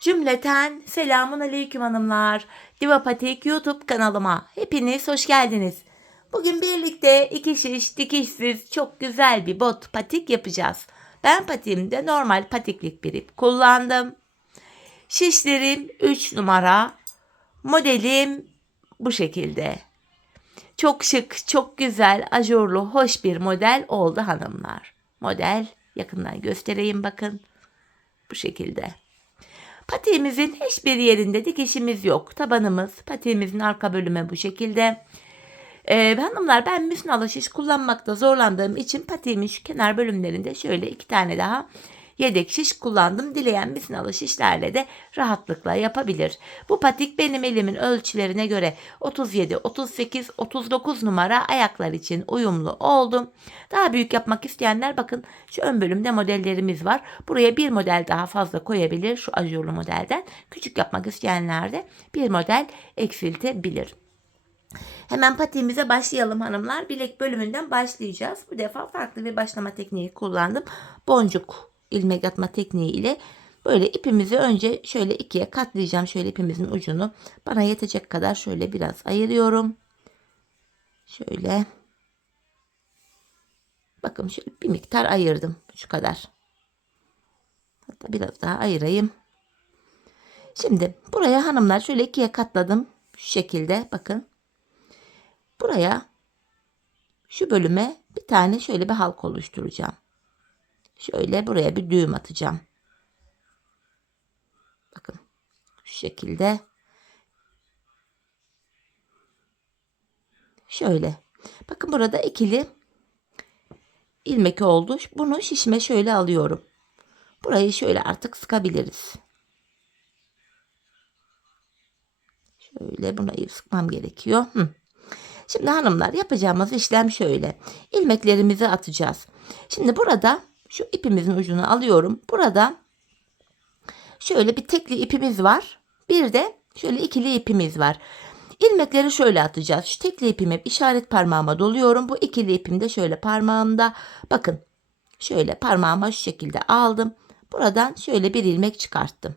Cümleten selamun aleyküm hanımlar. Diva Patik YouTube kanalıma hepiniz hoş geldiniz. Bugün birlikte iki şiş dikişsiz çok güzel bir bot patik yapacağız. Ben patiğimde normal patiklik bir ip kullandım. Şişlerim 3 numara. Modelim bu şekilde. Çok şık, çok güzel, ajurlu, hoş bir model oldu hanımlar. Model yakından göstereyim bakın. Bu şekilde. Patiğimizin hiçbir yerinde dikişimiz yok. Tabanımız, patiğimizin arka bölümü bu şekilde. Hanımlar, ben müsnalı şiş kullanmakta zorlandığım için patiğimin şu kenar bölümlerinde şöyle 2 tane daha yedek şiş kullandım. Dileyen müsnalı şişlerle de rahatlıkla yapabilir. Bu patik benim elimin ölçülerine göre 37, 38, 39 numara ayaklar için uyumlu oldu. Daha büyük yapmak isteyenler bakın şu ön bölümde modellerimiz var. Buraya bir model daha fazla koyabilir şu ajurlu modelden. Küçük yapmak isteyenler de bir model eksiltebilir. Hemen patiğimize başlayalım hanımlar. Bilek bölümünden başlayacağız. Bu defa farklı bir başlama tekniği kullandım. Boncuk ilmek atma tekniği ile böyle ipimizi önce şöyle ikiye katlayacağım. Şöyle ipimizin ucunu bana yetecek kadar şöyle biraz ayırıyorum. Şöyle. Bakın şöyle bir miktar ayırdım. Şu kadar. Hatta biraz daha ayırayım. Şimdi buraya hanımlar şöyle ikiye katladım. Şu şekilde bakın. Buraya şu bölüme bir tane şöyle bir halka oluşturacağım. Şöyle buraya bir düğüm atacağım. Bakın şu şekilde. Şöyle. Bakın burada ikili ilmek oldu. Bunu şişime şöyle alıyorum. Burayı şöyle artık sıkabiliriz. Şöyle bunu sıkmam gerekiyor. Şimdi hanımlar, yapacağımız işlem şöyle. İlmeklerimizi atacağız. Şimdi burada şu ipimizin ucunu alıyorum. Burada şöyle bir tekli ipimiz var. Bir de şöyle ikili ipimiz var. İlmekleri şöyle atacağız. Şu tekli ipimi işaret parmağıma doluyorum. Bu ikili ipim de şöyle parmağımda. Bakın şöyle parmağıma şu şekilde aldım. Buradan şöyle bir ilmek çıkarttım.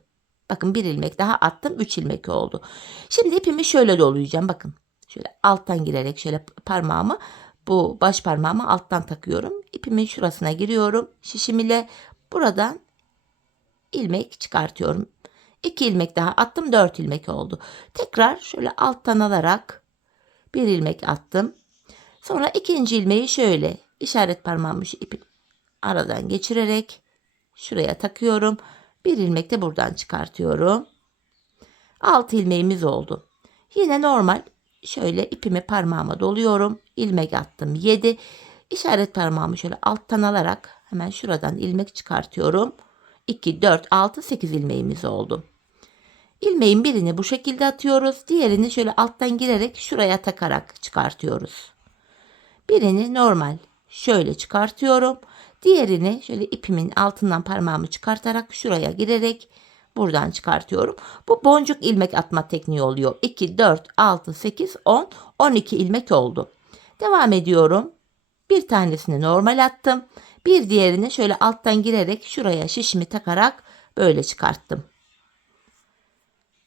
Bakın bir ilmek daha attım. 3 ilmek oldu. Şimdi ipimi şöyle dolayacağım. Bakın şöyle alttan girerek şöyle parmağımı, bu baş parmağımı alttan takıyorum. İpimin şurasına giriyorum. Şişim ile buradan ilmek çıkartıyorum. 2 ilmek daha attım, 4 ilmek oldu. Tekrar şöyle alttan alarak bir ilmek attım. Sonra ikinci ilmeği şöyle işaret parmağımı şu ipin aradan geçirerek şuraya takıyorum. Bir ilmek de buradan çıkartıyorum. 6 ilmeğimiz oldu. Yine normal şöyle ipimi parmağıma doluyorum. İlmek attım 7. İşaret parmağımı şöyle alttan alarak hemen şuradan ilmek çıkartıyorum. 2, 4, 6, 8 ilmeğimiz oldu. İlmeğin birini bu şekilde atıyoruz. Diğerini şöyle alttan girerek şuraya takarak çıkartıyoruz. Birini normal şöyle çıkartıyorum. Diğerini şöyle ipimin altından parmağımı çıkartarak şuraya girerek buradan çıkartıyorum. Bu boncuk ilmek atma tekniği oluyor. 2, 4, 6, 8, 10, 12 ilmek oldu. Devam ediyorum. Bir tanesini normal attım. Bir diğerini şöyle alttan girerek şuraya şişimi takarak böyle çıkarttım.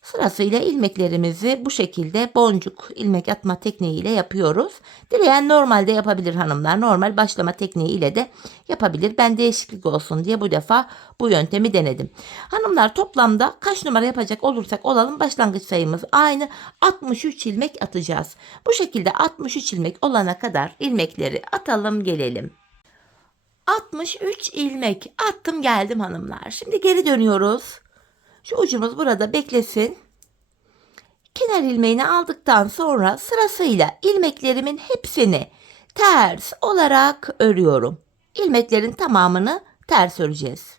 Sırasıyla ilmeklerimizi bu şekilde boncuk ilmek atma tekniğiyle yapıyoruz. Dileyen normalde yapabilir hanımlar. Normal başlama tekniği ile de yapabilir. Ben değişiklik olsun diye bu defa bu yöntemi denedim. Hanımlar, toplamda kaç numara yapacak olursak olalım başlangıç sayımız aynı. 63 ilmek atacağız. Bu şekilde 63 ilmek olana kadar ilmekleri atalım gelelim. 63 ilmek attım geldim hanımlar. Şimdi geri dönüyoruz. Şu ucumuz burada beklesin. Kenar ilmeğini aldıktan sonra sırasıyla ilmeklerimin hepsini ters olarak örüyorum. İlmeklerin tamamını ters öreceğiz.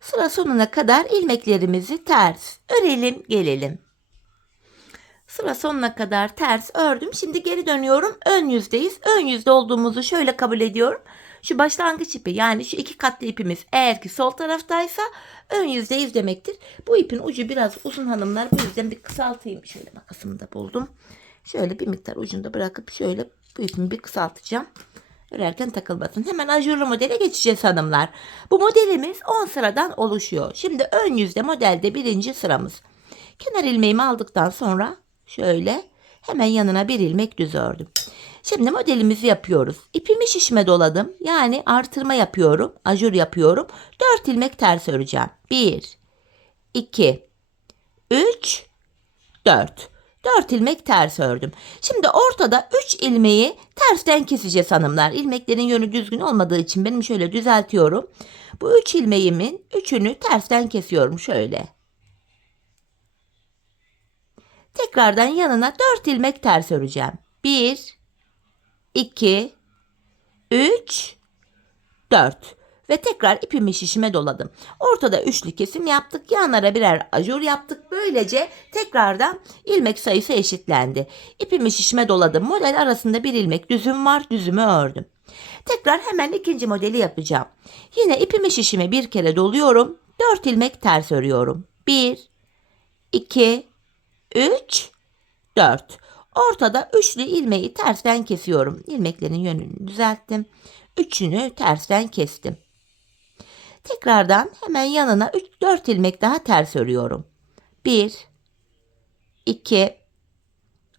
Sıra sonuna kadar ilmeklerimizi ters örelim gelelim. Sıra sonuna kadar ters ördüm. Şimdi geri dönüyorum. Ön yüzdeyiz. Ön yüzde olduğumuzu şöyle kabul ediyorum. Şu başlangıç ipi, yani şu iki katlı ipimiz eğer ki sol taraftaysa ön yüzdeyiz demektir. Bu ipin ucu biraz uzun hanımlar. Bu yüzden bir kısaltayım. Şöyle makasımı da buldum. Şöyle bir miktar ucunda bırakıp şöyle bu ipimi bir kısaltacağım. Örerken takılmasın. Hemen ajurlu modele geçeceğiz hanımlar. Bu modelimiz 10 sıradan oluşuyor. Şimdi ön yüzde modelde birinci sıramız. Kenar ilmeğimi aldıktan sonra şöyle hemen yanına bir ilmek düz ördüm. Şimdi modelimizi yapıyoruz. İpimi şişime doladım. Yani artırma yapıyorum. Ajur yapıyorum. 4 ilmek ters öreceğim. 1, 2, 3, 4. 4 ilmek ters ördüm. Şimdi ortada 3 ilmeği tersten keseceğiz hanımlar. İlmeklerin yönü düzgün olmadığı için benim şöyle düzeltiyorum. Bu 3 ilmeğimin 3'ünü tersten kesiyorum şöyle. Tekrardan yanına 4 ilmek ters öreceğim. 1, 2, 3, 4. Ve tekrar ipimi şişime doladım. Ortada üçlü kesim yaptık. Yanlara birer ajur yaptık. Böylece tekrardan ilmek sayısı eşitlendi. İpimi şişime doladım. Model arasında bir ilmek düzüm var. Düzümü ördüm. Tekrar hemen ikinci modeli yapacağım. Yine ipimi şişime bir kere doluyorum. 4 ilmek ters örüyorum. 1, 2, 3, 4. Ortada üçlü ilmeği tersten kesiyorum. İlmeklerin yönünü düzelttim. Üçünü tersten kestim. Tekrardan hemen yanına 4 ilmek daha ters örüyorum. 1, 2,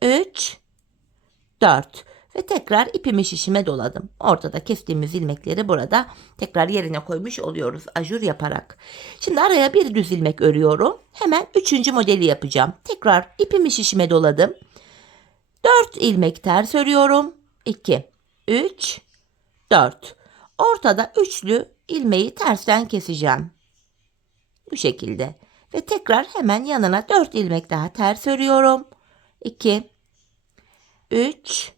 3, 4 ve tekrar ipimi şişime doladım. Ortada kestiğimiz ilmekleri burada tekrar yerine koymuş oluyoruz ajur yaparak. Şimdi araya bir düz ilmek örüyorum. Hemen 3. modeli yapacağım. Tekrar ipimi şişime doladım. 4 ilmek ters örüyorum. 2, 3, 4. Ortada üçlü ilmeği tersten keseceğim. Bu şekilde. Ve tekrar hemen yanına 4 ilmek daha ters örüyorum. 2, 3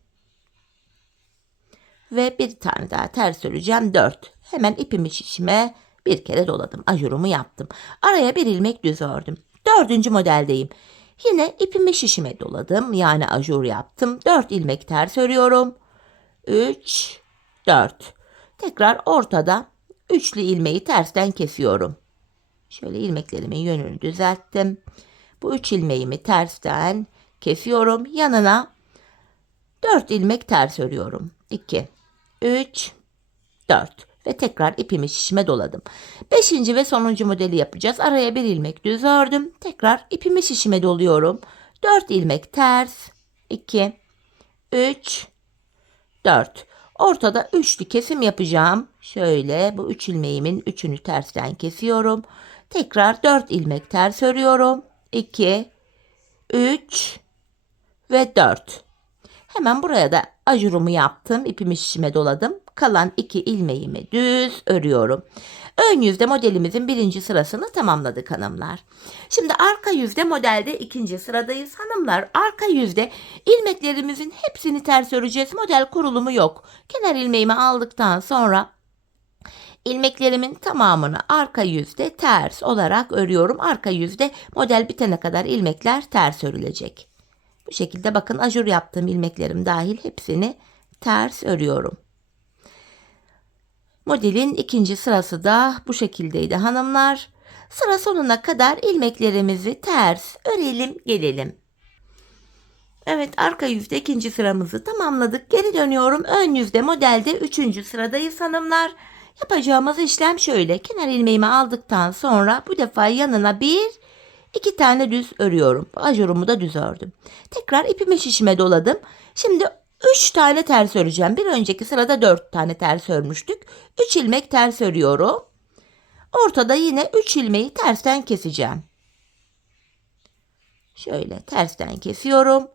ve bir tane daha ters öreceğim. 4. Hemen ipimi şişime bir kere doladım. Ajurumu yaptım. Araya bir ilmek düz ördüm. 4. modeldeyim. Yine ipimi şişime doladım. Yani ajur yaptım. 4 ilmek ters örüyorum. 3, 4. Tekrar ortada üçlü ilmeği tersten kesiyorum. Şöyle ilmeklerimin yönünü düzelttim. Bu 3 ilmeğimi tersten kesiyorum. Yanına 4 ilmek ters örüyorum. 2, 3, 4 ve tekrar ipimi şişime doladım. 5. ve sonuncu modeli yapacağız. Araya bir ilmek düz ördüm. Tekrar ipimi şişime doluyorum. 4 ilmek ters. 2, 3, 4. Ortada üçlü kesim yapacağım. Şöyle bu 3 ilmeğimin 3'ünü tersten kesiyorum. Tekrar 4 ilmek ters örüyorum. 2, 3 ve 4. Hemen buraya da ajurumu yaptım. İpimi şişime doladım. Kalan 2 ilmeğimi düz örüyorum. Ön yüzde modelimizin birinci sırasını tamamladık hanımlar. Şimdi arka yüzde modelde ikinci sıradayız. Hanımlar arka yüzde ilmeklerimizin hepsini ters öreceğiz. Model kurulumu yok. Kenar ilmeğimi aldıktan sonra ilmeklerimin tamamını arka yüzde ters olarak örüyorum. Arka yüzde model bitene kadar ilmekler ters örülecek. Bu şekilde bakın ajur yaptığım ilmeklerim dahil hepsini ters örüyorum. Modelin ikinci sırası da bu şekildeydi hanımlar. Sıra sonuna kadar ilmeklerimizi ters örelim gelelim. Evet arka yüzde ikinci sıramızı tamamladık. Geri dönüyorum. Ön yüzde modelde üçüncü sıradayız hanımlar. Yapacağımız işlem şöyle. Kenar ilmeğimi aldıktan sonra bu defa yanına iki tane düz örüyorum. Ajurumu da düz ördüm. Tekrar ipimi şişime doladım. Şimdi 3 tane ters öreceğim. Bir önceki sırada 4 tane ters örmüştük. 3 ilmek ters örüyorum. Ortada yine 3 ilmeği tersten keseceğim. Şöyle tersten kesiyorum.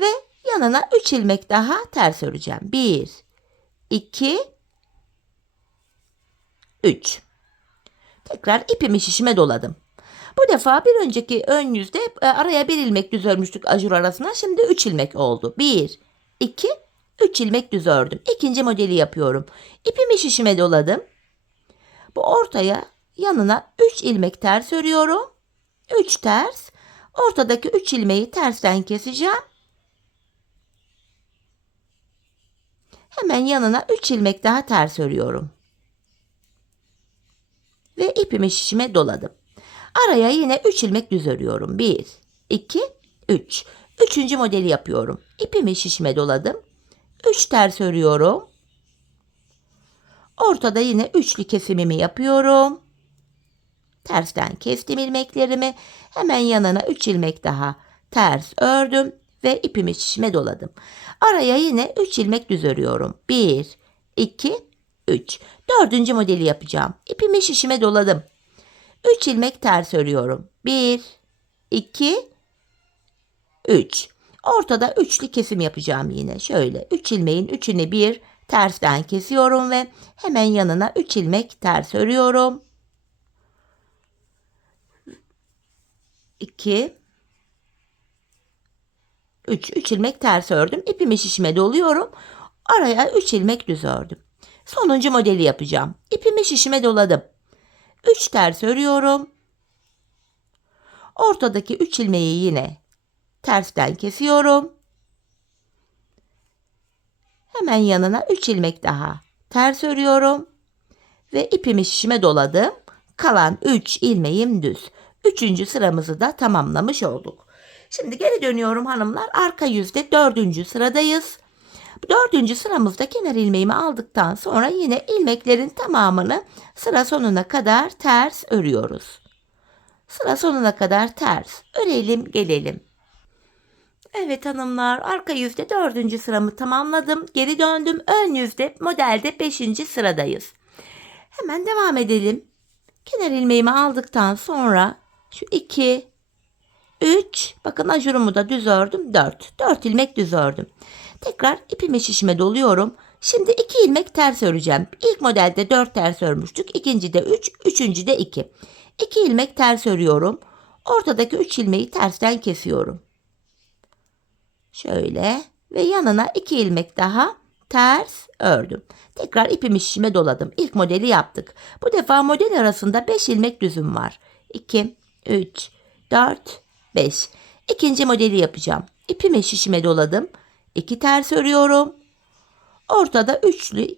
Ve yanına 3 ilmek daha ters öreceğim. 1, 2, 3. Tekrar ipimi şişime doladım. Bu defa bir önceki ön yüzde araya bir ilmek düz örmüştük ajur arasına. Şimdi 3 ilmek oldu. 1, 2, 3 ilmek düz ördüm. İkinci modeli yapıyorum. İpimi şişime doladım. Bu ortaya yanına 3 ilmek ters örüyorum. 3 ters. Ortadaki 3 ilmeği tersten keseceğim. Hemen yanına 3 ilmek daha ters örüyorum. Ve ipimi şişime doladım. Araya yine 3 ilmek düz örüyorum. 1, 2, 3. Üçüncü modeli yapıyorum. İpimi şişime doladım. 3 ters örüyorum. Ortada yine üçlü kesimimi yapıyorum. Tersten kestim ilmeklerimi. Hemen yanına 3 ilmek daha ters ördüm ve ipimi şişime doladım. Araya yine 3 ilmek düz örüyorum. 1, 2, 3. Dördüncü modeli yapacağım. İpimi şişime doladım. 3 ilmek ters örüyorum. 1, 2, 3. Ortada üçlü kesim yapacağım yine. Şöyle 3 ilmeğin üçünü bir tersten kesiyorum ve hemen yanına 3 ilmek ters örüyorum. 2, 3 ilmek ters ördüm. İpimi şişime doluyorum. Araya 3 ilmek düz ördüm. Sonuncu modeli yapacağım. İpimi şişime doladım. 3 ters örüyorum. Ortadaki 3 ilmeği yine tersten kesiyorum. Hemen yanına 3 ilmek daha ters örüyorum ve ipimi şişime doladım. Kalan 3 ilmeğim düz. Üçüncü sıramızı da tamamlamış olduk. Şimdi geri dönüyorum hanımlar. Arka yüzde 4. sıradayız. 4. sıramızda kenar ilmeğimi aldıktan sonra yine ilmeklerin tamamını sıra sonuna kadar ters örüyoruz. Sıra sonuna kadar ters örelim gelelim. Evet hanımlar, arka yüzde 4. sıramı tamamladım. Geri döndüm. Ön yüzde modelde 5. sıradayız. Hemen devam edelim. Kenar ilmeğimi aldıktan sonra şu 2, 3, bakın ajurumu da düz ördüm. 4 ilmek düz ördüm. Tekrar ipimi şişime doluyorum. Şimdi 2 ilmek ters öreceğim. İlk modelde 4 ters örmüştük. İkincide 3, üçüncüde 2. 2 ilmek ters örüyorum. Ortadaki 3 ilmeği tersten kesiyorum. Şöyle ve yanına 2 ilmek daha ters ördüm. Tekrar ipimi şişime doladım. İlk modeli yaptık. Bu defa model arasında 5 ilmek düzüm var. 2, 3, 4, 5. İkinci modeli yapacağım. İpimi şişime doladım. 2 ters örüyorum. Ortada üçlü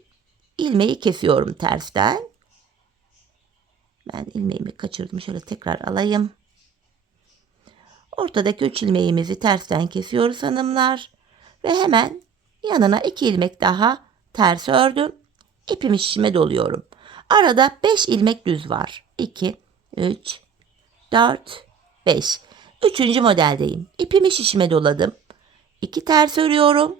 ilmeği kesiyorum tersten. Ben ilmeğimi kaçırdım. Şöyle tekrar alayım. Ortadaki 3 ilmeğimizi tersten kesiyoruz hanımlar. Ve hemen yanına 2 ilmek daha ters ördüm. İpimi şişime doluyorum. Arada 5 ilmek düz var. 2, 3, 4, 5. Üçüncü modeldeyim. İpimi şişime doladım. 2 ters örüyorum.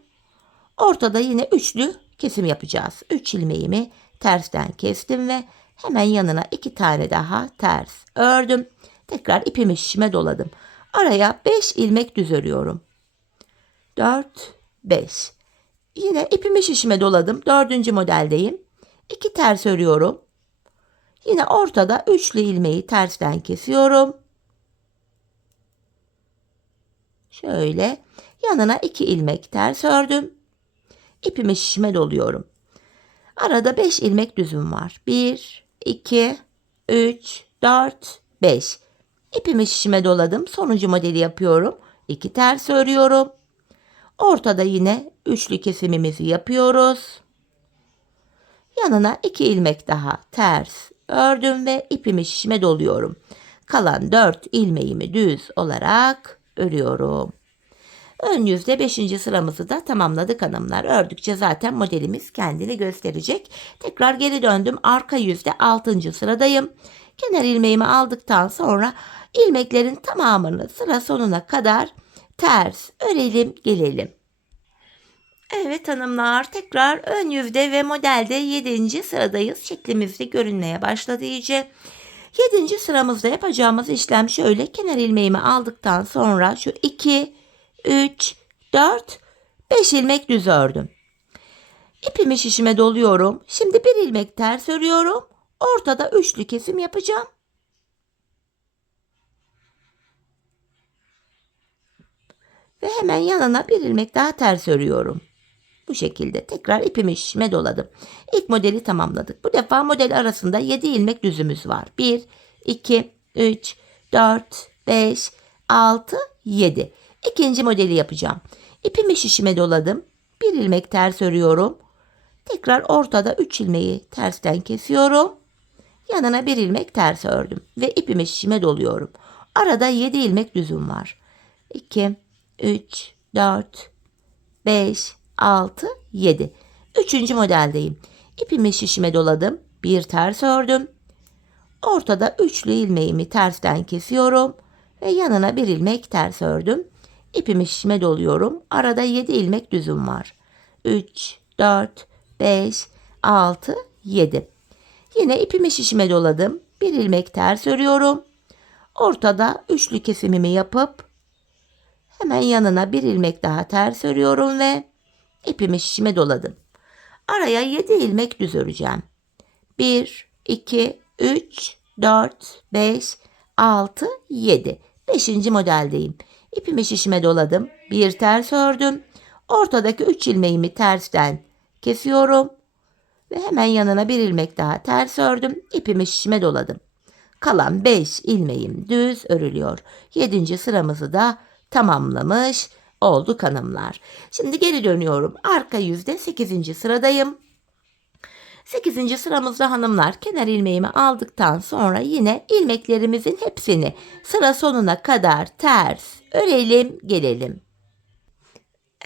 Ortada yine üçlü kesim yapacağız. 3 ilmeğimi tersten kestim ve hemen yanına 2 tane daha ters ördüm. Tekrar ipimi şişime doladım. Araya 5 ilmek düz örüyorum. 4, 5. Yine ipimi şişime doladım. 4. modeldeyim. 2 ters örüyorum. Yine ortada üçlü ilmeği tersten kesiyorum. Şöyle yanına 2 ilmek ters ördüm. İpimi şişime doluyorum. Arada 5 ilmek düzüm var. 1, 2, 3, 4, 5. İpimi şişime doladım. Sonuncu modeli yapıyorum. 2 ters örüyorum. Ortada yine üçlü kesimimizi yapıyoruz. Yanına 2 ilmek daha ters ördüm ve ipimi şişime doluyorum. Kalan 4 ilmeğimi düz olarak örüyorum. Ön yüzde 5. sıramızı da tamamladık hanımlar. Ördükçe zaten modelimiz kendini gösterecek. Tekrar geri döndüm. Arka yüzde 6. sıradayım. Kenar ilmeğimi aldıktan sonra ilmeklerin tamamını sıra sonuna kadar ters örelim gelelim. Evet hanımlar, tekrar ön yüzde ve modelde 7. sıradayız. Şeklimizde görünmeye başladı iyice. 7. sıramızda yapacağımız işlem şöyle. Kenar ilmeğimi aldıktan sonra şu 2, 3, 4, 5 ilmek düz ördüm. İpimi şişime doluyorum. Şimdi bir ilmek ters örüyorum. Ortada üçlü kesim yapacağım. Ve hemen yanına bir ilmek daha ters örüyorum. Bu şekilde tekrar ipimi şişime doladım. İlk modeli tamamladık. Bu defa model arasında 7 ilmek düzümüz var. 1, 2, 3, 4, 5, 6, 7. İkinci modeli yapacağım. İpimi şişime doladım. Bir ilmek ters örüyorum. Tekrar ortada 3 ilmeği tersten kesiyorum. Yanına bir ilmek ters ördüm. Ve ipimi şişime doluyorum. Arada 7 ilmek düzüm var. 2, 3, 4, 5, 6, 7. Üçüncü modeldeyim. İpimi şişime doladım. Bir ters ördüm. Ortada üçlü ilmeğimi tersten kesiyorum ve yanına bir ilmek ters ördüm. İpimi şişime doluyorum. Arada 7 ilmek düzüm var. 3, 4, 5, 6, 7. Yine ipimi şişime doladım. Bir ilmek ters örüyorum. Ortada üçlü kesimimi yapıp hemen yanına bir ilmek daha ters örüyorum ve ipimi şişime doladım. Araya 7 ilmek düz öreceğim. 1, 2, 3, 4, 5, 6, 7. Beşinci modeldeyim. İpimi şişime doladım. Bir ters ördüm. Ortadaki 3 ilmeğimi tersten kesiyorum. Ve hemen yanına bir ilmek daha ters ördüm. İpimi şişime doladım. Kalan 5 ilmeğim düz örülüyor. 7. sıramızı da tamamlamış olduk hanımlar. Şimdi geri dönüyorum. Arka yüzde 8. sıradayım. 8. sıramızda hanımlar kenar ilmeğimi aldıktan sonra yine ilmeklerimizin hepsini sıra sonuna kadar ters örelim gelelim.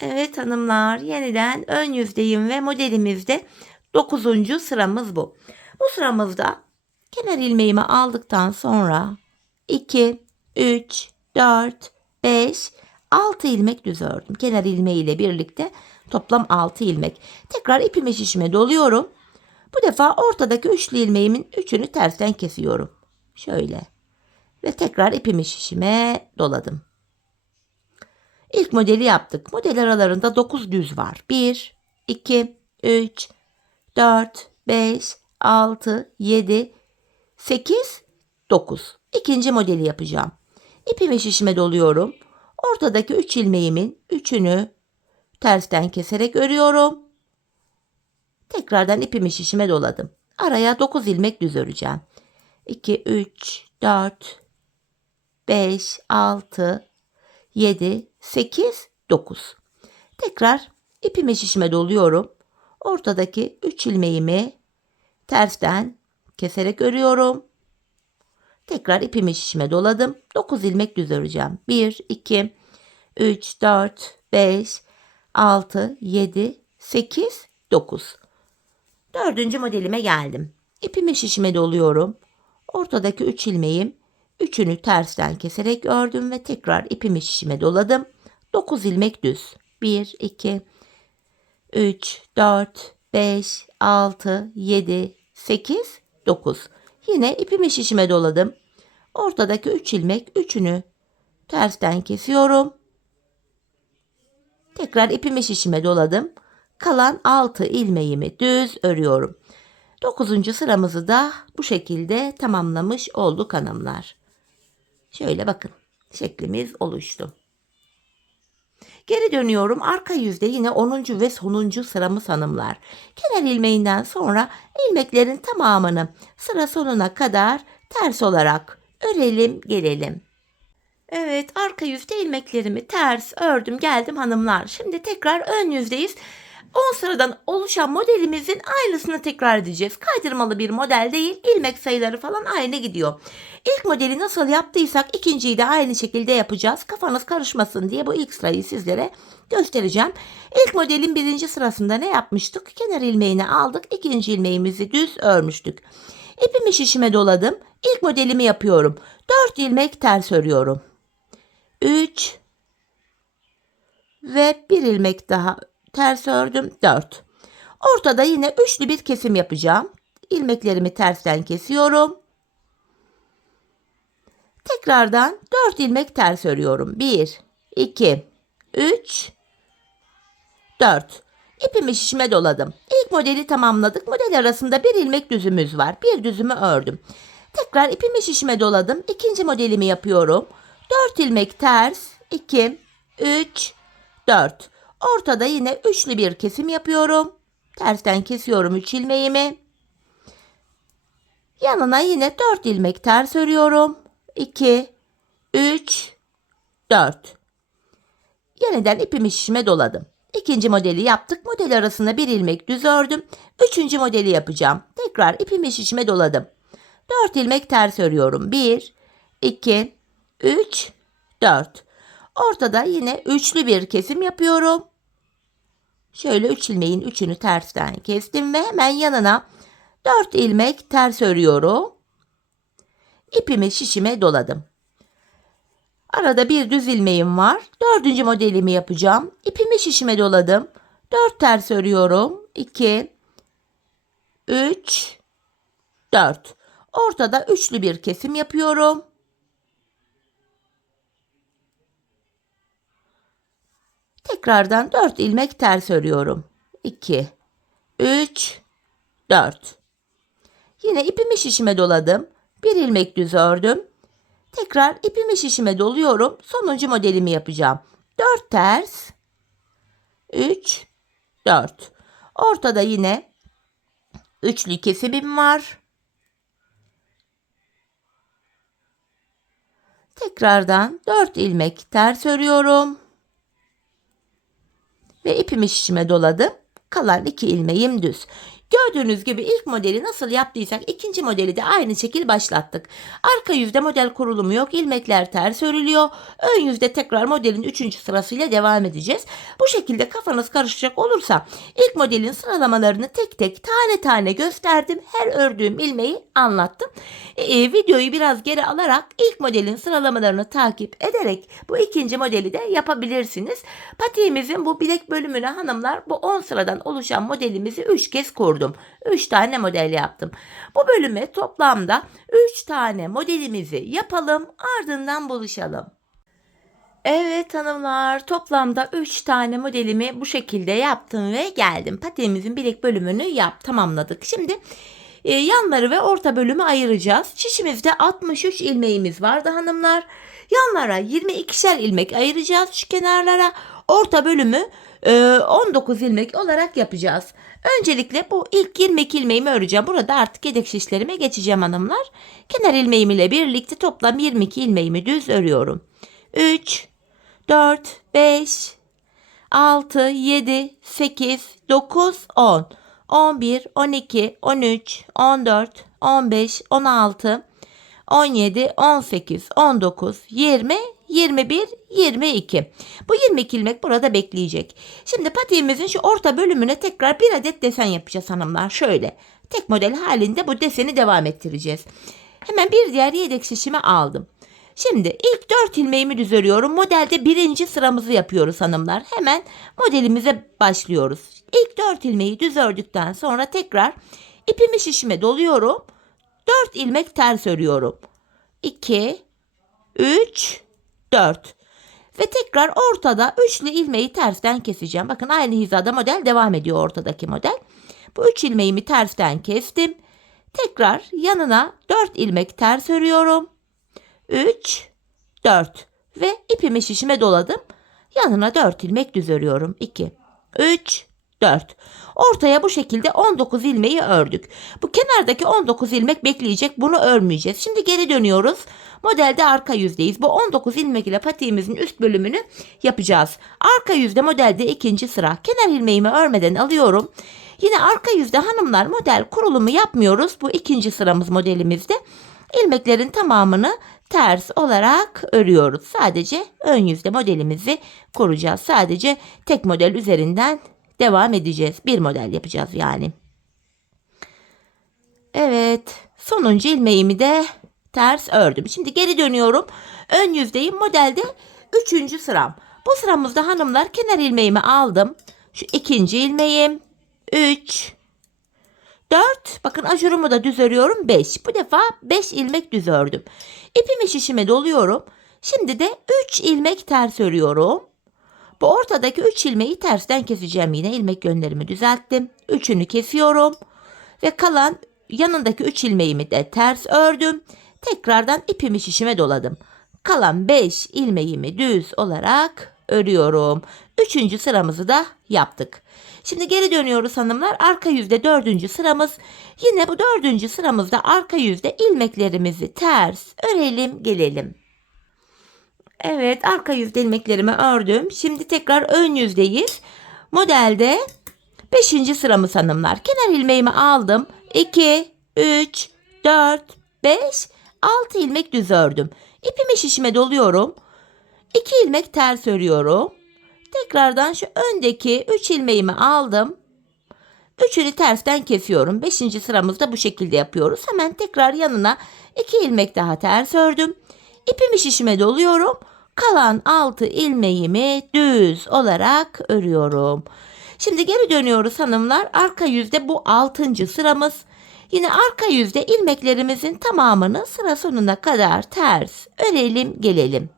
Evet hanımlar, yeniden ön yüzdeyim ve modelimizde 9. sıramız bu. Bu sıramızda kenar ilmeğimi aldıktan sonra 2, 3, 4, 5, 6 ilmek düz ördüm. Kenar ilmeği ile birlikte toplam 6 ilmek. Tekrar ipimi şişime doluyorum. Bu defa ortadaki üçlü ilmeğimin üçünü tersten kesiyorum. Şöyle. Ve tekrar ipimi şişime doladım. İlk modeli yaptık. Model aralarında 9 düz var. 1, 2, 3, 4, 5, 6, 7, 8, 9. İkinci modeli yapacağım. İpimi şişime doluyorum. Ortadaki 3 ilmeğimin üçünü tersten keserek örüyorum. Tekrardan ipimi şişime doladım. Araya 9 ilmek düz öreceğim. 2, 3, 4, 5, 6, 7, 8, 9. Tekrar ipimi şişime doluyorum. Ortadaki 3 ilmeğimi tersten keserek örüyorum. Tekrar ipimi şişime doladım. 9 ilmek düz öreceğim. 1, 2, 3, 4, 5, 6, 7, 8, 9. Dördüncü modelime geldim. İpimi şişime doluyorum. Ortadaki 3 ilmeğim üçünü tersten keserek ördüm ve tekrar ipimi şişime doladım. 9 ilmek düz. 1, 2, 3, 4, 5, 6, 7, 8, 9. Yine ipimi şişime doladım. Ortadaki 3 ilmek üçünü tersten kesiyorum. Tekrar ipimi şişime doladım. Kalan 6 ilmeğimi düz örüyorum. 9. sıramızı da bu şekilde tamamlamış olduk hanımlar. Şöyle bakın, şeklimiz oluştu. Geri dönüyorum. Arka yüzde yine 10. ve sonuncu sıramız hanımlar. Kenar ilmeğinden sonra ilmeklerin tamamını sıra sonuna kadar ters olarak örelim gelelim. Evet, arka yüzde ilmeklerimi ters ördüm geldim hanımlar. Şimdi tekrar ön yüzdeyiz. 10 sıradan oluşan modelimizin aynısını tekrar edeceğiz. Kaydırmalı bir model değil, ilmek sayıları falan aynı gidiyor. İlk modeli nasıl yaptıysak ikinciyi de aynı şekilde yapacağız. Kafanız karışmasın diye bu ilk sırayı sizlere göstereceğim. İlk modelin 1. sırasında ne yapmıştık? Kenar ilmeğini aldık, ikinci ilmeğimizi düz örmüştük. İpimi şişime doladım. İlk modelimi yapıyorum. 4 ilmek ters örüyorum. 3 ve 1 ilmek daha ters ördüm. 4. Ortada yine üçlü bir kesim yapacağım. İlmeklerimi tersten kesiyorum. Tekrardan 4 ilmek ters örüyorum. 1, 2, 3, 4. İpimi şişime doladım. İlk modeli tamamladık. Model arasında bir ilmek düzümüz var. Bir düzümü ördüm. Tekrar ipimi şişime doladım. İkinci modelimi yapıyorum. 4 ilmek ters. 2, 3, 4. Ortada yine üçlü bir kesim yapıyorum. Tersten kesiyorum 3 ilmeğimi. Yanına yine 4 ilmek ters örüyorum. 2, 3, 4. Yeniden ipimi şişime doladım. İkinci modeli yaptık. Model arasında bir ilmek düz ördüm. Üçüncü modeli yapacağım. Tekrar ipimi şişime doladım. 4 ilmek ters örüyorum. 1, 2, 3, 4. Ortada yine üçlü bir kesim yapıyorum. Şöyle 3 ilmeğin 3'ünü tersten kestim ve hemen yanına 4 ilmek ters örüyorum. İpimi şişime doladım. Arada bir düz ilmeğim var. 4. modelimi yapacağım. İpimi şişime doladım. 4 ters örüyorum. 2, 3, 4. Ortada üçlü bir kesim yapıyorum. Tekrardan 4 ilmek ters örüyorum. 2, 3, 4. Yine ipimi şişime doladım. Bir ilmek düz ördüm. Tekrar ipimi şişime doluyorum. Sonuncu modelimi yapacağım. 4 ters, 3, 4. Ortada yine üçlü kesimim var. Tekrardan 4 ilmek ters örüyorum. Ve ipimi şişime doladım. Kalan 2 ilmeğim düz. Gördüğünüz gibi ilk modeli nasıl yaptıysak ikinci modeli de aynı şekil başlattık. Arka yüzde model kurulumu yok. İlmekler ters örülüyor. Ön yüzde tekrar modelin 3. sırasıyla devam edeceğiz. Bu şekilde kafanız karışacak olursa ilk modelin sıralamalarını tek tek tane tane gösterdim. Her ördüğüm ilmeği anlattım. Videoyu biraz geri alarak ilk modelin sıralamalarını takip ederek bu ikinci modeli de yapabilirsiniz. Patiğimizin bu bilek bölümüne hanımlar bu 10 sıradan oluşan modelimizi 3 kez kurdum. 3 tane model yaptım. Bu bölüme toplamda 3 tane modelimizi yapalım, ardından buluşalım. Evet hanımlar, toplamda 3 tane modelimi bu şekilde yaptım ve geldim. Patiğimizin bilek bölümünü tamamladık. Şimdi yanları ve orta bölümü ayıracağız. Şişimizde 63 ilmeğimiz vardı hanımlar. Yanlara 22'şer ilmek ayıracağız şu kenarlara. Orta bölümü 19 ilmek olarak yapacağız. Öncelikle bu ilk 22 ilmeğimi öreceğim. Burada artık yedek şişlerime geçeceğim hanımlar. Kenar ilmeğim ile birlikte toplam 22 ilmeğimi düz örüyorum. 3, 4, 5, 6, 7, 8, 9, 10, 11, 12, 13, 14, 15, 16, 17, 18, 19, 20, 21, 22. Bu 22 ilmek burada bekleyecek. Şimdi patiğimizin şu orta bölümüne tekrar bir adet desen yapacağız hanımlar. Şöyle tek model halinde bu deseni devam ettireceğiz. Hemen bir diğer yedek şişimi aldım. Şimdi ilk 4 ilmeğimi düz örüyorum. Modelde birinci sıramızı yapıyoruz hanımlar. Hemen modelimize başlıyoruz. İlk 4 ilmeği düz ördükten sonra tekrar ipimi şişime doluyorum. 4 ilmek ters örüyorum. 2, 3, 4. Ve tekrar ortada üçlü ilmeği tersten keseceğim. Bakın aynı hizada model devam ediyor, ortadaki model. Bu 3 ilmeğimi tersten kestim. Tekrar yanına 4 ilmek ters örüyorum. 3, 4 ve ipimi şişime doladım. Yanına 4 ilmek düz örüyorum. 2, 3, 4. Ortaya bu şekilde 19 ilmeği ördük. Bu kenardaki 19 ilmek bekleyecek. Bunu örmeyeceğiz. Şimdi geri dönüyoruz. Modelde arka yüzdeyiz. Bu 19 ilmek ile patiğimizin üst bölümünü yapacağız. Arka yüzde modelde ikinci sıra. Kenar ilmeğimi örmeden alıyorum. Yine arka yüzde hanımlar model kurulumu yapmıyoruz. Bu ikinci sıramız modelimizde. İlmeklerin tamamını ters olarak örüyoruz. Sadece ön yüzde modelimizi kuracağız. Sadece tek model üzerinden devam edeceğiz. Bir model yapacağız yani. Evet. Sonuncu ilmeğimi de ters ördüm. Şimdi geri dönüyorum. Ön yüzdeyim. Modelde 3. sıram. Bu sıramızda hanımlar kenar ilmeğimi aldım. Şu ikinci ilmeğim. 3, 4. Bakın ajurumu da düz örüyorum. 5. Bu defa 5 ilmek düz ördüm. İpimi şişime doluyorum. Şimdi de 3 ilmek ters örüyorum. Bu ortadaki 3 ilmeği tersten keseceğim yine. İlmek yönlerimi düzelttim. 3'ünü kesiyorum. Ve kalan yanındaki 3 ilmeğimi de ters ördüm. Tekrardan ipimi şişime doladım. Kalan 5 ilmeğimi düz olarak örüyorum. 3. sıramızı da yaptık. Şimdi geri dönüyoruz hanımlar. Arka yüzde 4. sıramız. Yine bu 4. sıramızda arka yüzde ilmeklerimizi ters örelim gelelim. Evet, arka yüzde ilmeklerimi ördüm. Şimdi tekrar ön yüzdeyiz. Modelde 5. sıramız hanımlar. Kenar ilmeğimi aldım. 2, 3, 4, 5, 6 ilmek düz ördüm. İpimi şişime doluyorum. 2 ilmek ters örüyorum. tekrardan şu öndeki 3 ilmeğimi aldım. Üçünü tersten kesiyorum. 5. sıramızda bu şekilde yapıyoruz. Hemen tekrar yanına 2 ilmek daha ters ördüm. İpimi şişime doluyorum. Kalan 6 ilmeğimi düz olarak örüyorum. Şimdi geri dönüyoruz hanımlar. Arka yüzde bu 6. sıramız. Yine arka yüzde ilmeklerimizin tamamını sıra sonuna kadar ters örelim gelelim.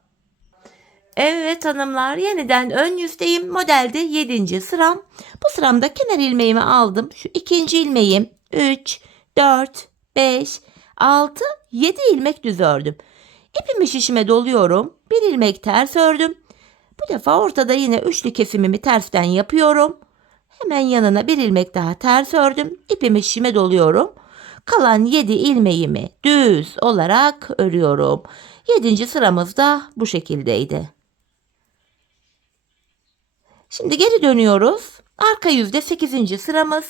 Evet hanımlar, yeniden ön yüzdeyim. Modelde 7. sıram. Bu sıramda kenar ilmeğimi aldım. Şu ikinci ilmeğim 3, 4, 5, 6, 7 ilmek düz ördüm. İpimi şişime doluyorum. Bir ilmek ters ördüm. Bu defa ortada yine üçlü kesimimi tersten yapıyorum. Hemen yanına bir ilmek daha ters ördüm. İpimi şişime doluyorum. Kalan 7 ilmeğimi düz olarak örüyorum. 7. sıramız da bu şekildeydi. Şimdi geri dönüyoruz. Arka yüzde 8. sıramız.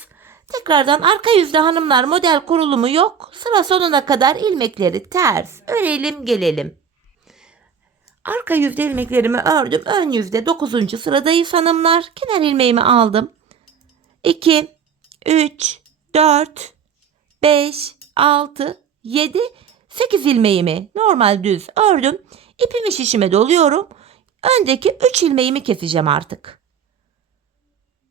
Tekrardan arka yüzde hanımlar model kurulumu yok. Sıra sonuna kadar ilmekleri ters örelim gelelim. Arka yüzde ilmeklerimi ördüm. Ön yüzde 9. sıradayız hanımlar. Kenar ilmeğimi aldım. 2, 3, 4, 5, 6, 7, 8 ilmeğimi normal düz ördüm. İpimi şişime doluyorum. Öndeki 3 ilmeğimi keseceğim artık.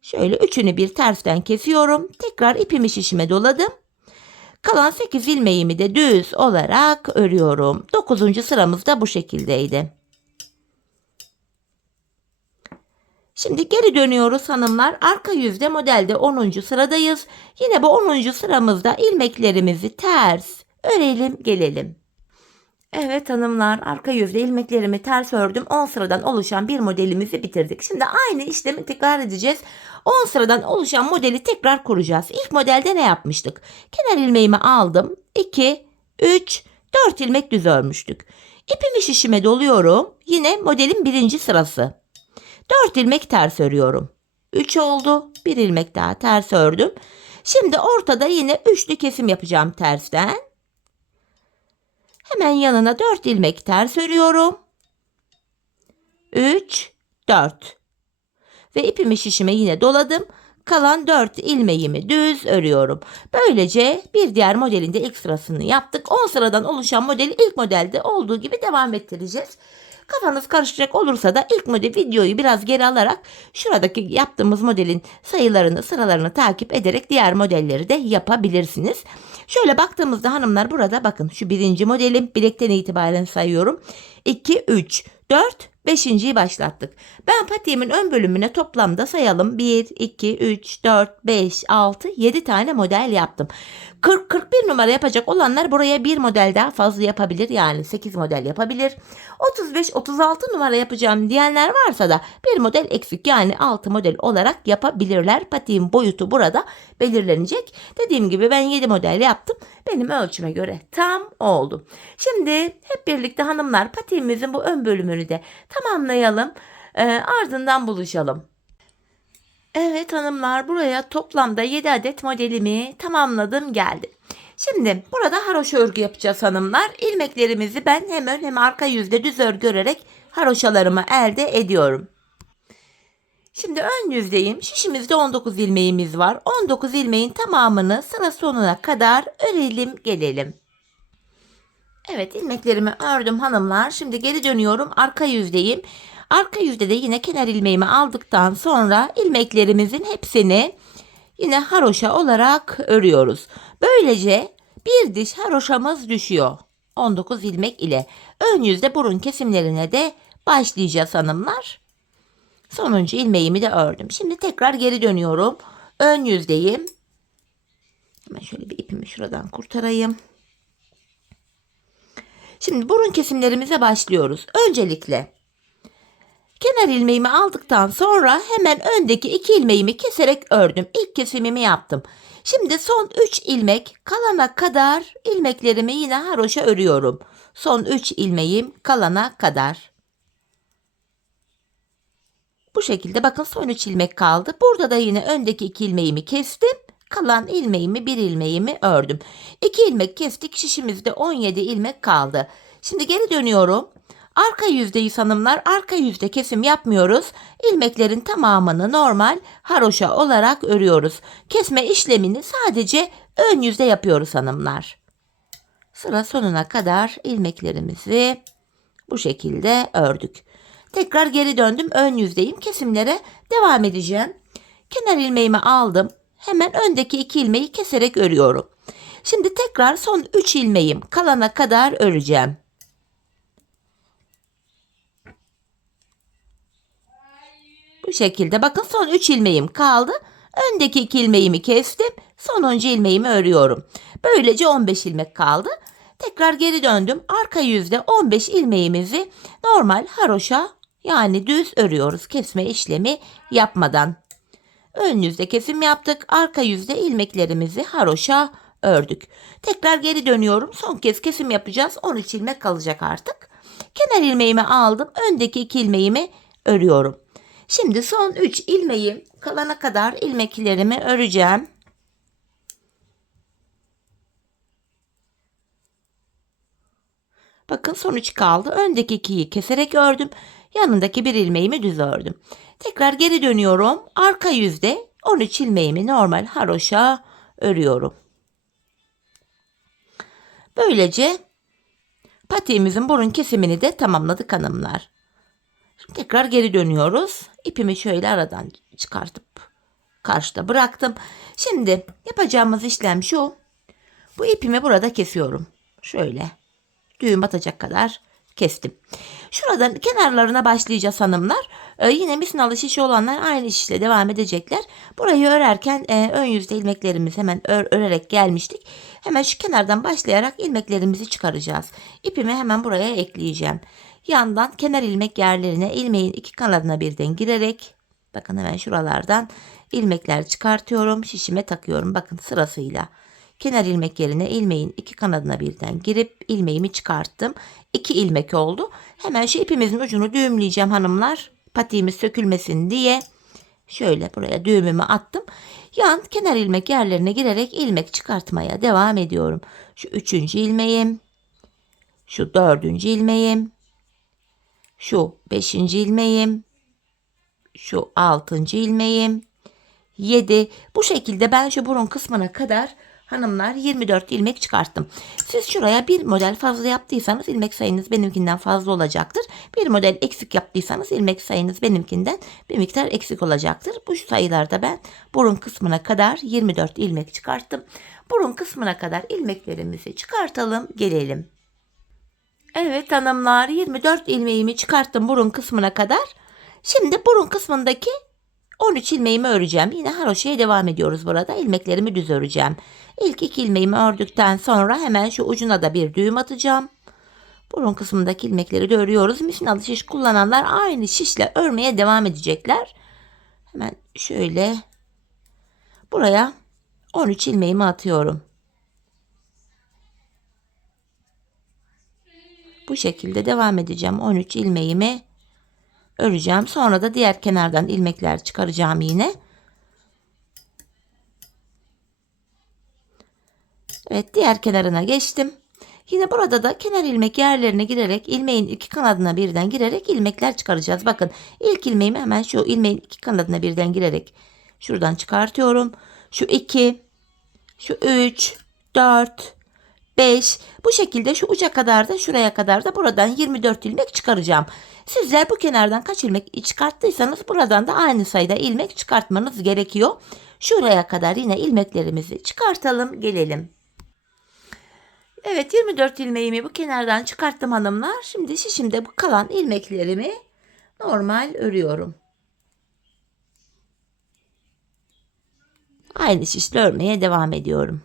Şöyle üçünü bir tersten kesiyorum. Tekrar ipimi şişime doladım. Kalan 8 ilmeğimi de düz olarak örüyorum. 9. sıramız da bu şekildeydi. Şimdi geri dönüyoruz hanımlar. Arka yüzde modelde 10. sıradayız. Yine bu 10. sıramızda ilmeklerimizi ters örelim gelelim. Evet hanımlar, arka yüzde ilmeklerimi ters ördüm. 10 sıradan oluşan bir modelimizi bitirdik. Şimdi aynı işlemi tekrar edeceğiz. 10 sıradan oluşan modeli tekrar kuracağız. İlk modelde ne yapmıştık? Kenar ilmeğimi aldım. 2, 3, 4 ilmek düz örmüştük. İpimi şişime doluyorum. Yine modelin 1. sırası. 4 ilmek ters örüyorum. 3 oldu. 1 ilmek daha ters ördüm. Şimdi ortada yine üçlü kesim yapacağım tersten. Hemen yanına 4 ilmek ters örüyorum. 3, 4. Ve ipimi şişime yine doladım. Kalan 4 ilmeğimi düz örüyorum. Böylece bir diğer modelin de ilk sırasını yaptık. 10 sıradan oluşan modeli ilk modelde olduğu gibi devam ettireceğiz. Kafanız karışacak olursa da ilk model videoyu biraz geri alarak şuradaki yaptığımız modelin sayılarını, sıralarını takip ederek diğer modelleri de yapabilirsiniz. Şöyle baktığımızda hanımlar burada bakın şu 1. modelim, bilekten itibaren sayıyorum. 2, 3, 4, 5.'yi başlattık. Ben patiğimin ön bölümüne toplamda sayalım. 1, 2, 3, 4, 5, 6, 7 tane model yaptım. 40-41 numara yapacak olanlar buraya bir model daha fazla yapabilir. Yani 8 model yapabilir. 35-36 numara yapacağım diyenler varsa da bir model eksik, yani 6 model olarak yapabilirler. Patiğin boyutu burada belirlenecek. Dediğim gibi ben 7 model yaptım. Benim ölçüme göre tam oldu. Şimdi hep birlikte hanımlar patiğimizin bu ön bölümünü de tamamlayalım. Ardından buluşalım. Evet hanımlar, buraya toplamda 7 adet modelimi tamamladım geldim. Şimdi burada haroşa örgü yapacağız hanımlar. İlmeklerimizi ben hem ön hem arka yüzde düz örgü örerek haroşalarımı elde ediyorum. Şimdi ön yüzdeyim. Şişimizde 19 ilmeğimiz var. 19 ilmeğin tamamını sıra sonuna kadar örelim gelelim. Evet, ilmeklerimi ördüm hanımlar. Şimdi geri dönüyorum. Arka yüzdeyim. Arka yüzde de yine kenar ilmeğimi aldıktan sonra ilmeklerimizin hepsini yine haroşa olarak örüyoruz. Böylece bir diş haroşamız düşüyor. 19 ilmek ile. Ön yüzde burun kesimlerine de başlayacağız hanımlar. Sonuncu ilmeğimi de ördüm. Şimdi tekrar geri dönüyorum. Ön yüzdeyim. Hemen şöyle bir ipimi şuradan kurtarayım. Şimdi burun kesimlerimize başlıyoruz. Öncelikle kenar ilmeğimi aldıktan sonra hemen öndeki 2 ilmeğimi keserek ördüm. İlk kesimimi yaptım. Şimdi son 3 ilmek kalana kadar ilmeklerimi yine haroşa örüyorum. Son 3 ilmeğim kalana kadar. Bu şekilde bakın, son 3 ilmek kaldı. Burada da yine öndeki 2 ilmeğimi kestim. Kalan ilmeğimi, bir ilmeğimi ördüm. 2 ilmek kestik. Şişimizde 17 ilmek kaldı. Şimdi geri dönüyorum. arka yüzdeyiz hanımlar. Arka yüzde kesim yapmıyoruz. İlmeklerin tamamını normal haroşa olarak örüyoruz. Kesme işlemini sadece ön yüzde yapıyoruz hanımlar. Sıra sonuna kadar ilmeklerimizi bu şekilde ördük. Tekrar geri döndüm. Ön yüzdeyim. Kesimlere devam edeceğim. Kenar ilmeğimi aldım. Hemen öndeki 2 ilmeği keserek örüyorum. Şimdi tekrar son 3 ilmeğim kalana kadar öreceğim. Bu şekilde bakın son 3 ilmeğim kaldı. Öndeki 2 ilmeğimi kestim. Sonuncu ilmeğimi örüyorum. Böylece 15 ilmek kaldı. Tekrar geri döndüm. Arka yüzde 15 ilmeğimizi normal haroşa yani düz örüyoruz. Kesme işlemi yapmadan. Ön yüzde kesim yaptık. Arka yüzde ilmeklerimizi haroşa ördük. Tekrar geri dönüyorum. Son kez kesim yapacağız. 13 ilmek kalacak artık. Kenar ilmeğimi aldım. Öndeki 2 ilmeğimi örüyorum. Şimdi son 3 ilmeğim kalana kadar ilmeklerimi öreceğim. Bakın son 3 kaldı. Öndeki 2'yi keserek ördüm. Yanındaki bir ilmeğimi düz ördüm. Tekrar geri dönüyorum. Arka yüzde 13 ilmeğimi normal haroşa örüyorum. Böylece patiğimizin burun kesimini de tamamladık hanımlar. Şimdi tekrar geri dönüyoruz. İpimi şöyle aradan çıkartıp karşıda bıraktım. Şimdi yapacağımız işlem şu. Bu ipimi burada kesiyorum. Şöyle düğüm atacak kadar kestim. Şuradan kenarlarına başlayacağız hanımlar. Yine misinalı şişi olanlar aynı şişle devam edecekler. Burayı örerken ön yüzde ilmeklerimizi hemen örerek gelmiştik. Hemen şu kenardan başlayarak ilmeklerimizi çıkaracağız. İpimi hemen buraya ekleyeceğim. Yandan kenar ilmek yerlerine ilmeğin 2 kanadına birden girerek bakın hemen şuralardan ilmekler çıkartıyorum. Şişime takıyorum. Bakın sırasıyla. Kenar ilmek yerine ilmeğin 2 kanadına birden girip ilmeğimi çıkarttım. 2 ilmek oldu. Hemen şu ipimizin ucunu düğümleyeceğim hanımlar. Patiğimiz sökülmesin diye. Şöyle buraya düğümümü attım. Yan kenar ilmek yerlerine girerek ilmek çıkartmaya devam ediyorum. Şu 3. ilmeğim. Şu 4. ilmeğim. Şu 5. ilmeğim. Şu 6. ilmeğim. 7. Bu şekilde ben şu burun kısmına kadar hanımlar 24 ilmek çıkarttım. Siz şuraya bir model fazla yaptıysanız ilmek sayınız benimkinden fazla olacaktır. Bir model eksik yaptıysanız ilmek sayınız benimkinden bir miktar eksik olacaktır. Bu sayılarda ben burun kısmına kadar 24 ilmek çıkarttım. Burun kısmına kadar ilmeklerimizi çıkartalım, gelelim. Evet hanımlar 24 ilmeğimi çıkarttım burun kısmına kadar. Şimdi burun kısmındaki 13 ilmeğimi öreceğim. Yine haroşaya devam ediyoruz burada. İlmeklerimi düz öreceğim. İlk 2 ilmeğimi ördükten sonra hemen şu ucuna da bir düğüm atacağım. Burun kısmındaki ilmekleri de örüyoruz. Misinalı şiş kullananlar aynı şişle örmeye devam edecekler. Hemen şöyle buraya 13 ilmeğimi atıyorum. Bu şekilde devam edeceğim. 13 ilmeğimi öreceğim. Sonra da diğer kenardan ilmekler çıkaracağım yine. Evet diğer kenarına geçtim. Yine burada da kenar ilmek yerlerine girerek ilmeğin 2 kanadına birden girerek ilmekler çıkaracağız. Bakın ilk ilmeğimi hemen şu ilmeğin 2 kanadına birden girerek şuradan çıkartıyorum. Şu 2, şu 3, 4, 5 bu şekilde şu uca kadar da şuraya kadar da buradan 24 ilmek çıkaracağım. Sizler bu kenardan kaç ilmek çıkarttıysanız buradan da aynı sayıda ilmek çıkartmanız gerekiyor. Şuraya kadar yine ilmeklerimizi çıkartalım, gelelim. Evet 24 ilmeğimi bu kenardan çıkarttım hanımlar. Şimdi şişimde bu kalan ilmeklerimi normal örüyorum. Aynı şişle örmeye devam ediyorum.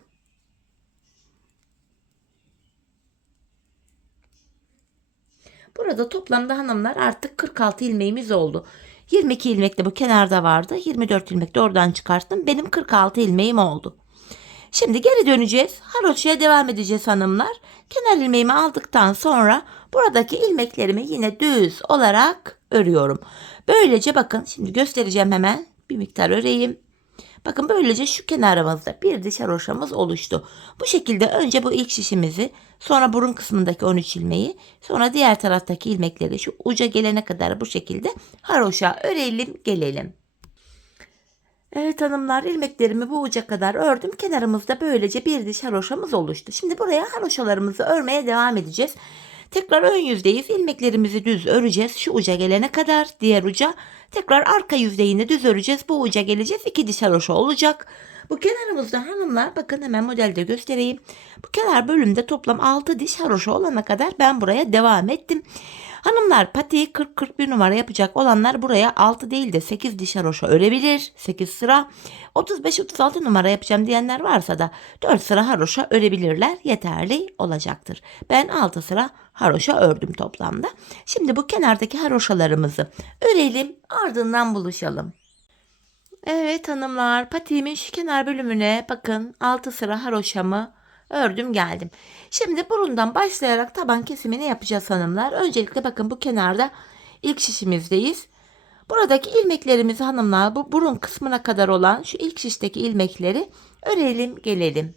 Burada toplamda hanımlar artık 46 ilmeğimiz oldu. 22 ilmek de bu kenarda vardı. 24 ilmek de oradan çıkarttım. Benim 46 ilmeğim oldu. Şimdi geri döneceğiz. Haroşaya devam edeceğiz hanımlar. Kenar ilmeğimi aldıktan sonra buradaki ilmeklerimi yine düz olarak örüyorum. Böylece bakın şimdi göstereceğim hemen. Bir miktar öreyim. Bakın böylece şu kenarımızda bir diş haroşamız oluştu. Bu şekilde önce bu ilk şişimizi, sonra burun kısmındaki 13 ilmeği, sonra diğer taraftaki ilmekleri şu uca gelene kadar bu şekilde haroşa örelim gelelim. Evet hanımlar, ilmeklerimi bu uca kadar ördüm. Kenarımızda böylece bir diş haroşamız oluştu. Şimdi buraya haroşalarımızı örmeye devam edeceğiz. Tekrar ön yüzdeyiz. İlmeklerimizi düz öreceğiz. Şu uca gelene kadar diğer uca. Tekrar arka yüzeyini düz öreceğiz. Bu uca geleceğiz. 2 diş haroşa olacak. Bu kenarımızda hanımlar, bakın hemen modelde göstereyim. Bu kenar bölümde toplam 6 diş haroşa olana kadar ben buraya devam ettim. Hanımlar, patiği 40-41 numara yapacak olanlar buraya 6 değil de 8 diş haroşa örebilir. 8 sıra. 35-36 numara yapacağım diyenler varsa da 4 sıra haroşa örebilirler. Yeterli olacaktır. Ben 6 sıra haroşa ördüm toplamda. Şimdi bu kenardaki haroşalarımızı örelim, ardından buluşalım. Evet hanımlar, patiğimin şu kenar bölümüne bakın 6 sıra haroşamı ördüm geldim. Şimdi burundan başlayarak taban kesimini yapacağız hanımlar. Öncelikle bakın bu kenarda ilk şişimizdeyiz. Buradaki ilmeklerimizi hanımlar, bu burun kısmına kadar olan şu ilk şişteki ilmekleri örelim gelelim.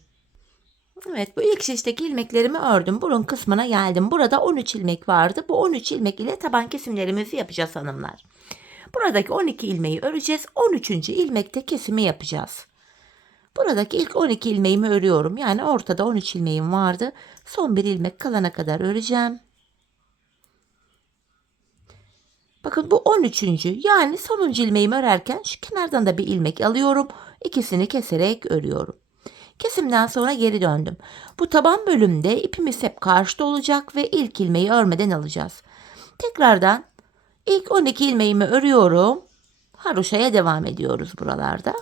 Evet, bu ilk şişteki ilmeklerimi ördüm. Burun kısmına geldim. Burada 13 ilmek vardı. Bu 13 ilmek ile taban kesimlerimizi yapacağız hanımlar. Buradaki 12 ilmeği öreceğiz. 13. ilmekte kesimi yapacağız. Buradaki ilk 12 ilmeğimi örüyorum. Yani ortada 13 ilmeğim vardı. Son bir ilmek kalana kadar öreceğim. Bakın bu 13. yani sonuncu ilmeğimi örerken şu kenardan da bir ilmek alıyorum. İkisini keserek örüyorum. Kesimden sonra geri döndüm. Bu taban bölümde ipimiz hep karşıda olacak ve ilk ilmeği örmeden alacağız. Tekrardan ilk 12 ilmeğimi örüyorum. Haroşaya devam ediyoruz buralarda.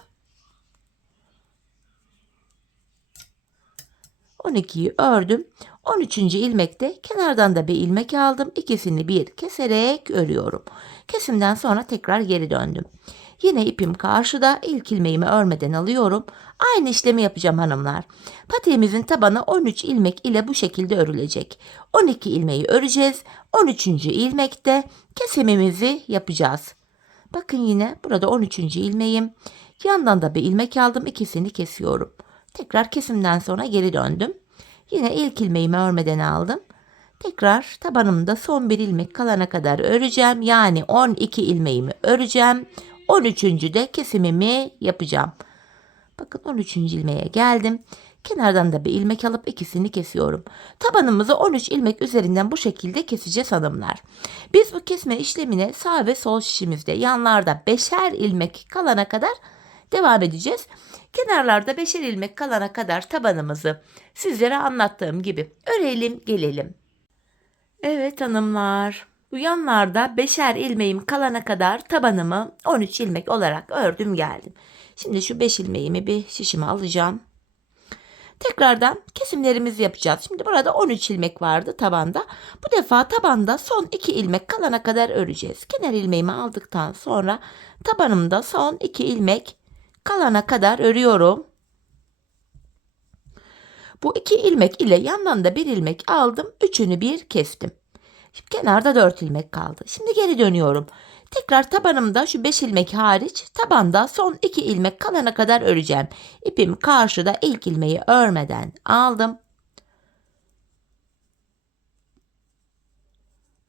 12'yi ördüm. 13. ilmekte kenardan da bir ilmek aldım. İkisini bir keserek örüyorum. Kesimden sonra tekrar geri döndüm. Yine ipim karşıda, ilk ilmeğimi örmeden alıyorum. Aynı işlemi yapacağım hanımlar. Patiğimizin tabanı 13 ilmek ile bu şekilde örülecek. 12 ilmeği öreceğiz. 13. ilmekte kesimimizi yapacağız. Bakın yine burada 13. ilmeğim. Yandan da bir ilmek aldım. İkisini kesiyorum. Tekrar kesimden sonra geri döndüm. Yine ilk ilmeğimi örmeden aldım. Tekrar tabanımda son bir ilmek kalana kadar öreceğim. Yani 12 ilmeğimi öreceğim. 13. de kesimimi yapacağım. Bakın 13. ilmeğe geldim. Kenardan da bir ilmek alıp ikisini kesiyorum. Tabanımızı 13 ilmek üzerinden bu şekilde keseceğiz hanımlar. Biz bu kesme işlemine sağ ve sol şişimizde yanlarda 5'er ilmek kalana kadar devam edeceğiz. Kenarlarda 5'er ilmek kalana kadar tabanımızı sizlere anlattığım gibi örelim gelelim. Evet hanımlar, bu yanlarda 5'er ilmeğim kalana kadar tabanımı 13 ilmek olarak ördüm geldim. Şimdi şu 5 ilmeğimi bir şişime alacağım. Tekrardan kesimlerimizi yapacağız. Şimdi burada 13 ilmek vardı tabanda. Bu defa tabanda son 2 ilmek kalana kadar öreceğiz. Kenar ilmeğimi aldıktan sonra tabanımda son 2 ilmek kalana kadar örüyorum. Bu 2 ilmek ile yandan da bir ilmek aldım. Üçünü bir kestim. Şimdi kenarda 4 ilmek kaldı. Şimdi geri dönüyorum. Tekrar tabanımda şu 5 ilmek hariç tabanda son 2 ilmek kalana kadar öreceğim. İpim karşıda, ilk ilmeği örmeden aldım.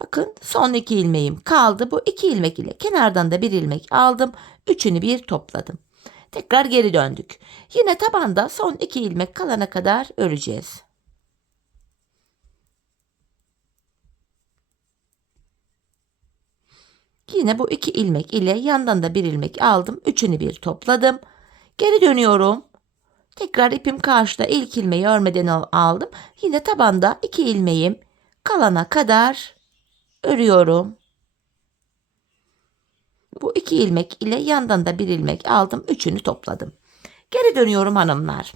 Bakın son 2 ilmeğim kaldı. Bu 2 ilmek ile kenardan da bir ilmek aldım. Üçünü bir topladım. Tekrar geri döndük. Yine tabanda son 2 ilmek kalana kadar öreceğiz. Yine bu 2 ilmek ile yandan da bir ilmek aldım. Üçünü bir topladım. Geri dönüyorum. Tekrar ipim karşıda, ilk ilmeği örmeden aldım. Yine tabanda 2 ilmeğim kalana kadar örüyorum. Bu 2 ilmek ile yandan da bir ilmek aldım. Üçünü topladım. Geri dönüyorum hanımlar.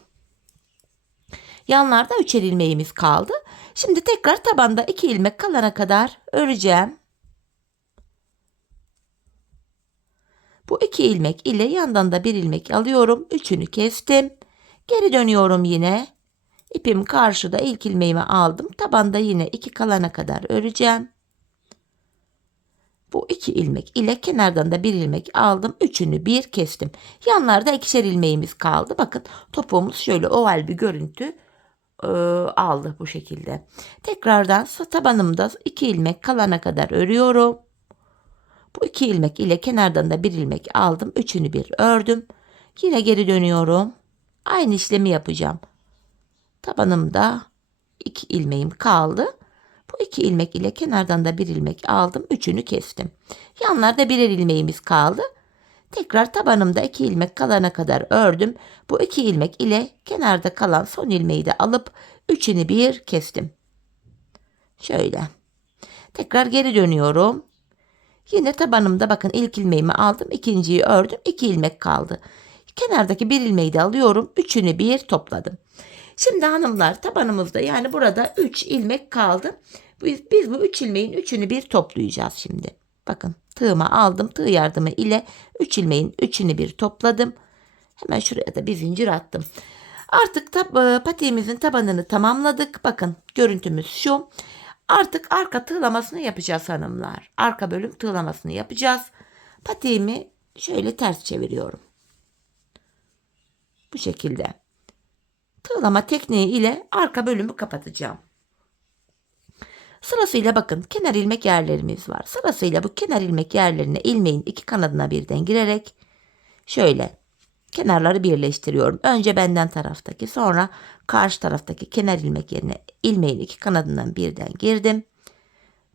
Yanlarda 3'er ilmeğimiz kaldı. Şimdi tekrar tabanda 2 ilmek kalana kadar öreceğim. Bu 2 ilmek ile yandan da bir ilmek alıyorum. Üçünü kestim. Geri dönüyorum yine. İpim karşıda, ilk ilmeğimi aldım. Tabanda yine 2 kalana kadar öreceğim. Bu 2 ilmek ile kenardan da bir ilmek aldım. Üçünü bir kestim. Yanlarda ikişer ilmeğimiz kaldı. Bakın topuğumuz şöyle oval bir görüntü aldı bu şekilde. Tekrardan tabanımda 2 ilmek kalana kadar örüyorum. Bu 2 ilmek ile kenardan da bir ilmek aldım. Üçünü bir ördüm. Yine geri dönüyorum. Aynı işlemi yapacağım. Tabanımda 2 ilmeğim kaldı. Bu 2 ilmek ile kenardan da bir ilmek aldım. Üçünü kestim. Yanlarda birer ilmeğimiz kaldı. Tekrar tabanımda 2 ilmek kalana kadar ördüm. Bu 2 ilmek ile kenarda kalan son ilmeği de alıp üçünü bir kestim. Şöyle. Tekrar geri dönüyorum. Yine tabanımda bakın ilk ilmeğimi aldım. İkinciyi ördüm. 2 ilmek kaldı. Kenardaki bir ilmeği de alıyorum. Üçünü bir topladım. Şimdi hanımlar tabanımızda yani burada 3 ilmek kaldı. Biz bu 3 ilmeğin üçünü bir toplayacağız şimdi. Bakın tığımı aldım. Tığ yardımı ile 3 ilmeğin üçünü bir topladım. Hemen şuraya da bir zincir attım. Artık patiğimizin tabanını tamamladık. Bakın görüntümüz şu. Artık arka tığlamasını yapacağız hanımlar. Arka bölüm tığlamasını yapacağız. Patiğimi şöyle ters çeviriyorum. Bu şekilde. Tığlama tekniği ile arka bölümü kapatacağım. Sırasıyla bakın kenar ilmek yerlerimiz var. Sırasıyla bu kenar ilmek yerlerine ilmeğin iki kanadına birden girerek şöyle kenarları birleştiriyorum. Önce benden taraftaki sonra karşı taraftaki kenar ilmek yerine ilmeğin iki kanadından birden girdim.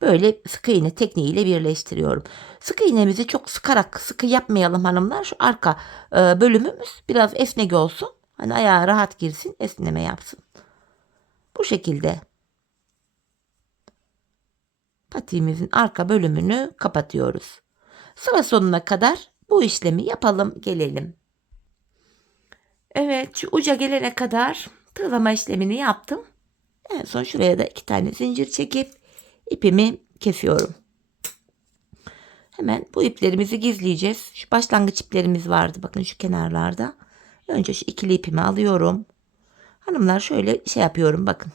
Böyle sık iğne tekniğiyle birleştiriyorum. Sık iğnemizi çok sıkarak sıkı yapmayalım hanımlar. Şu arka bölümümüz biraz esnek olsun. Hani ayağa rahat girsin, esneme yapsın. Bu şekilde patiğimizin arka bölümünü kapatıyoruz. Sıra sonuna kadar bu işlemi yapalım, gelelim. Evet, şu uca gelene kadar tığlama işlemini yaptım. En son şuraya da 2 tane zincir çekip ipimi kesiyorum. Hemen bu iplerimizi gizleyeceğiz. Şu başlangıç iplerimiz vardı bakın şu kenarlarda. Önce şu ikili ipimi alıyorum. Hanımlar şöyle şey yapıyorum bakın.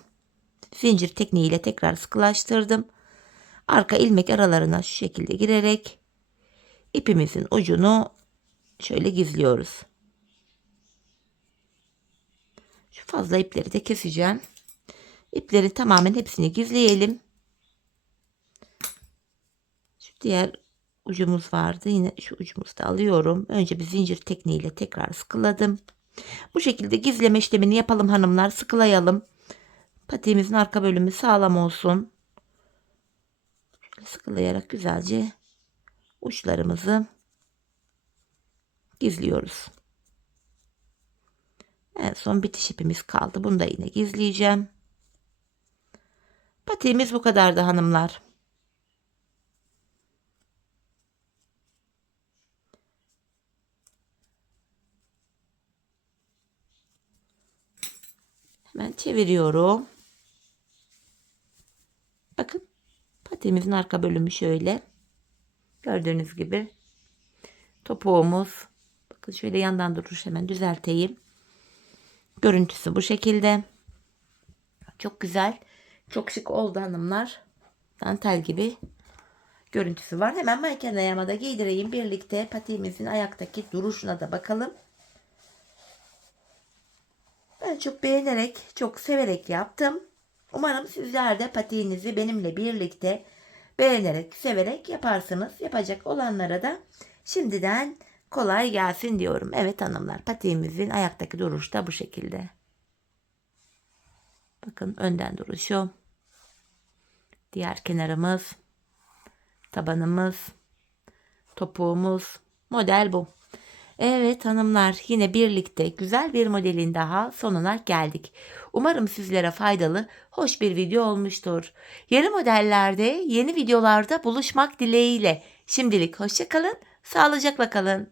Zincir tekniğiyle tekrar sıkılaştırdım. Arka ilmek aralarına şu şekilde girerek ipimizin ucunu şöyle gizliyoruz. Şu fazla ipleri de keseceğim. İpleri tamamen hepsini gizleyelim. Şu diğer ucumuz vardı. Yine şu ucumuzu da alıyorum. Önce bir zincir tekniğiyle tekrar sıkıladım. Bu şekilde gizleme işlemini yapalım hanımlar. Sıkılayalım. Patiğimizin arka bölümü sağlam olsun. Şöyle sıkılayarak güzelce uçlarımızı gizliyoruz. En son bitiş ipimiz kaldı. Bunu da yine gizleyeceğim. Patiğimiz bu kadardı hanımlar. Hemen çeviriyorum. Bakın patiğimizin arka bölümü şöyle. Gördüğünüz gibi. Topuğumuz. Bakın şöyle yandan duruş hemen düzelteyim. Görüntüsü bu şekilde. Çok güzel. Çok şık oldu hanımlar. Dantel gibi görüntüsü var. Hemen manken ayağıma da giydireyim. Birlikte patiğimizin ayaktaki duruşuna da bakalım. Ben çok beğenerek, çok severek yaptım. Umarım sizler de patiğinizi benimle birlikte beğenerek, severek yaparsınız. Yapacak olanlara da şimdiden kolay gelsin diyorum. Evet hanımlar, patiğimizin ayaktaki duruşu da bu şekilde. Bakın önden duruşu. Diğer kenarımız, tabanımız, topuğumuz. Model bu. Evet hanımlar, yine birlikte güzel bir modelin daha sonuna geldik. Umarım sizlere faydalı, hoş bir video olmuştur. Yeni modellerde, yeni videolarda buluşmak dileğiyle. Şimdilik hoşça kalın, sağlıcakla kalın.